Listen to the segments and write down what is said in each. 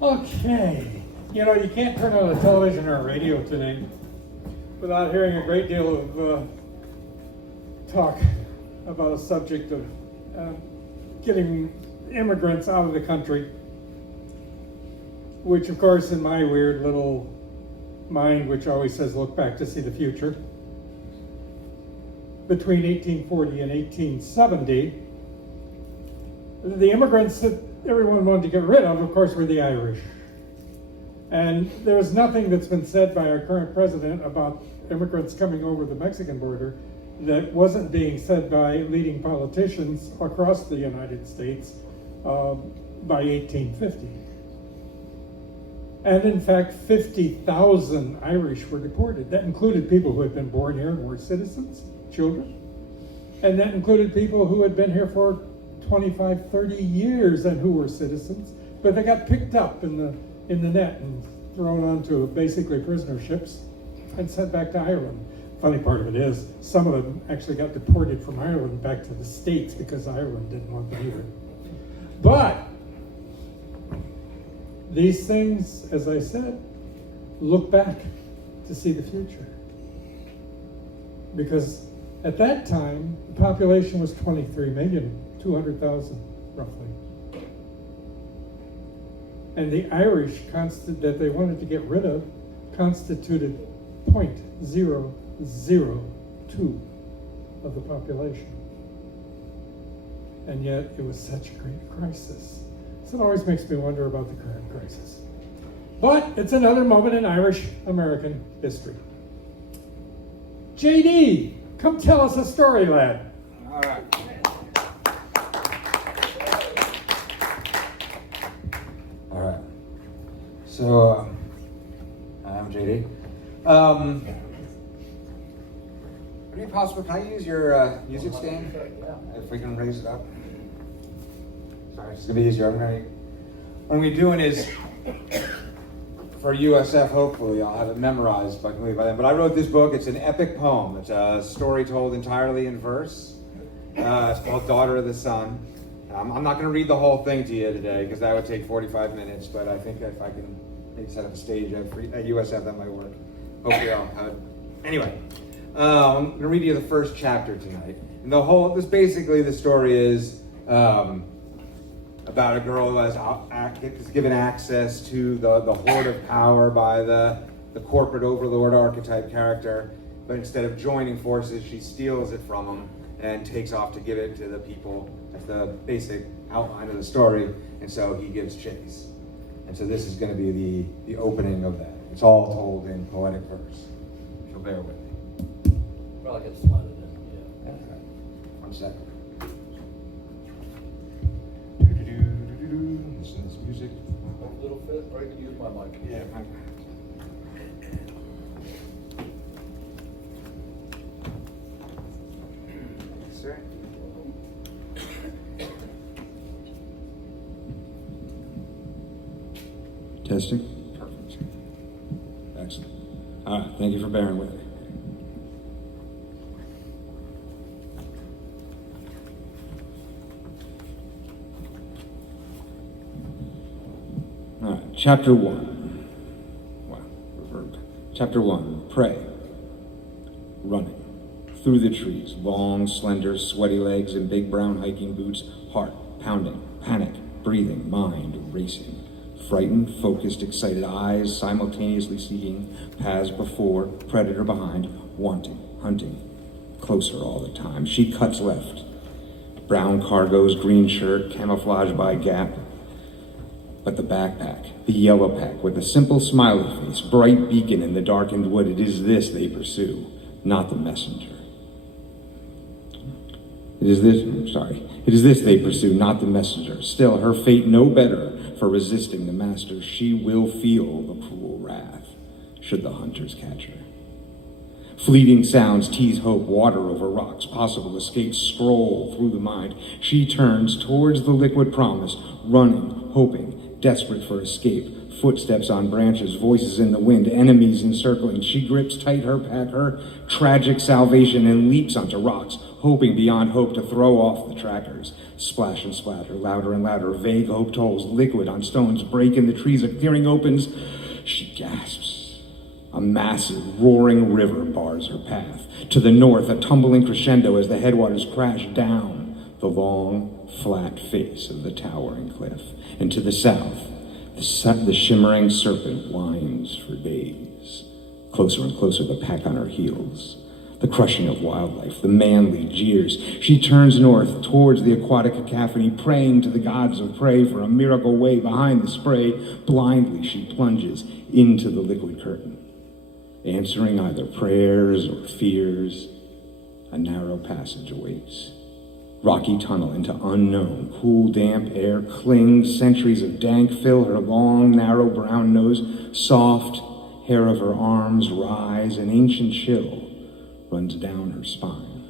Okay, you know, you can't turn on a television or a radio today without hearing a great deal of talk about a subject of getting immigrants out of the country, which of course in my weird little mind, which always says look back to see the future, between 1840 and 1870, the immigrants that everyone wanted to get rid of course, were the Irish. And there's nothing that's been said by our current president about immigrants coming over the Mexican border that wasn't being said by leading politicians across the United States by 1850. And in fact, 50,000 Irish were deported. That included people who had been born here and were citizens, children. And that included people who had been here for 25, 30 years and who were citizens, but they got picked up in the net and thrown onto basically prisoner ships and sent back to Ireland. Funny part of it is, some of them actually got deported from Ireland back to the States because Ireland didn't want them either. But these things, as I said, look back to see the future. Because at that time, the population was 23,200,000 roughly. And the Irish that they wanted to get rid of constituted 0.002 of the population. And yet it was such a great crisis. So it always makes me wonder about the current crisis. But it's another moment in Irish American history. JD, come tell us a story, lad. All right. All right. So, I'm JD. Would it be possible, can I use your music stand? If we can raise it up. Sorry, it's gonna be easier. What I'm doing is, for USF, hopefully, I'll have it memorized by then. But I wrote this book. It's an epic poem. It's a story told entirely in verse. It's called Daughter of the Sun. I'm not going to read the whole thing to you today because that would take 45 minutes. But I think if I can maybe set up a stage at USF, that might work. Hopefully, I'll have it. Anyway, I'm going to read you the first chapter tonight. And basically the story is about a girl who is given access to the hoard of power by the corporate overlord archetype character, but instead of joining forces, she steals it from him and takes off to give it to the people. That's the basic outline of the story, and so he gives chase. And so this is going to be the opening of that. It's all told in poetic verse. So bear with me. Probably get slide it in. Yeah. Okay. 1 second. Listen to this music. A little bit, or I can use my mic. Yeah. Sir. Testing. Perfect. Excellent. All right. Thank you for bearing with me. All right, chapter 1. Wow, reverb. Chapter 1, pray. Running. Through the trees, long, slender, sweaty legs and big brown hiking boots, heart pounding, panic, breathing, mind racing. Frightened, focused, excited eyes simultaneously seeking paths before, predator behind, wanting, hunting. Closer all the time. She cuts left. Brown cargoes, green shirt, camouflaged by Gap. But the backpack, the yellow pack with a simple smiley face, bright beacon in the darkened wood, it is this they pursue, not the messenger. It is this they pursue, not the messenger. Still, her fate no better for resisting the master. She will feel the cruel wrath, should the hunters catch her. Fleeting sounds tease hope, water over rocks, possible escapes scroll through the mind. She turns towards the liquid promise, running, hoping, desperate for escape. Footsteps on branches, voices in the wind, enemies encircling. She grips tight her pack, her tragic salvation, and leaps onto rocks, hoping beyond hope to throw off the trackers. Splash and splatter, louder and louder, vague hope tolls, liquid on stones break in the trees, a clearing opens. She gasps. A massive, roaring river bars her path. To the north, a tumbling crescendo as the headwaters crash down the long, flat face of the towering cliff. And to the south, the shimmering serpent winds for days. Closer and closer, the pack on her heels. The crushing of wildlife, the manly jeers. She turns north towards the aquatic cacophony, praying to the gods of prey for a miracle way behind the spray. Blindly, she plunges into the liquid curtain, answering either prayers or fears. A narrow passage awaits. Rocky tunnel into unknown, cool, damp air clings. Centuries of dank fill her long, narrow brown nose. Soft hair of her arms rise, an ancient chill runs down her spine.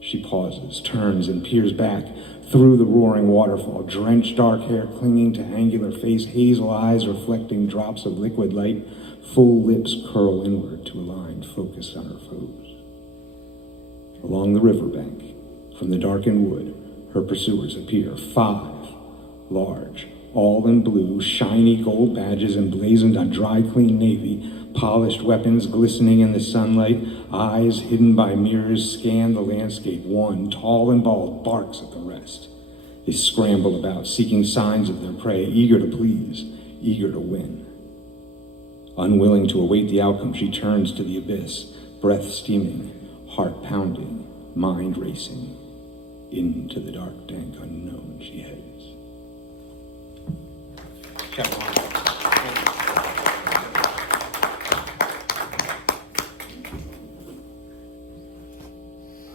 She pauses, turns, and peers back through the roaring waterfall. Drenched dark hair clinging to angular face, hazel eyes reflecting drops of liquid light. Full lips curl inward to a line focused on her foes. Along the riverbank, from the darkened wood, her pursuers appear. 5, large, all in blue, shiny gold badges emblazoned on dry, clean navy. Polished weapons glistening in the sunlight, eyes hidden by mirrors scan the landscape. One, tall and bald, barks at the rest. They scramble about, seeking signs of their prey, eager to please, eager to win. Unwilling to await the outcome, she turns to the abyss, breath steaming, heart pounding, mind racing. Into the dark, dank unknown she heads. Chapter 1.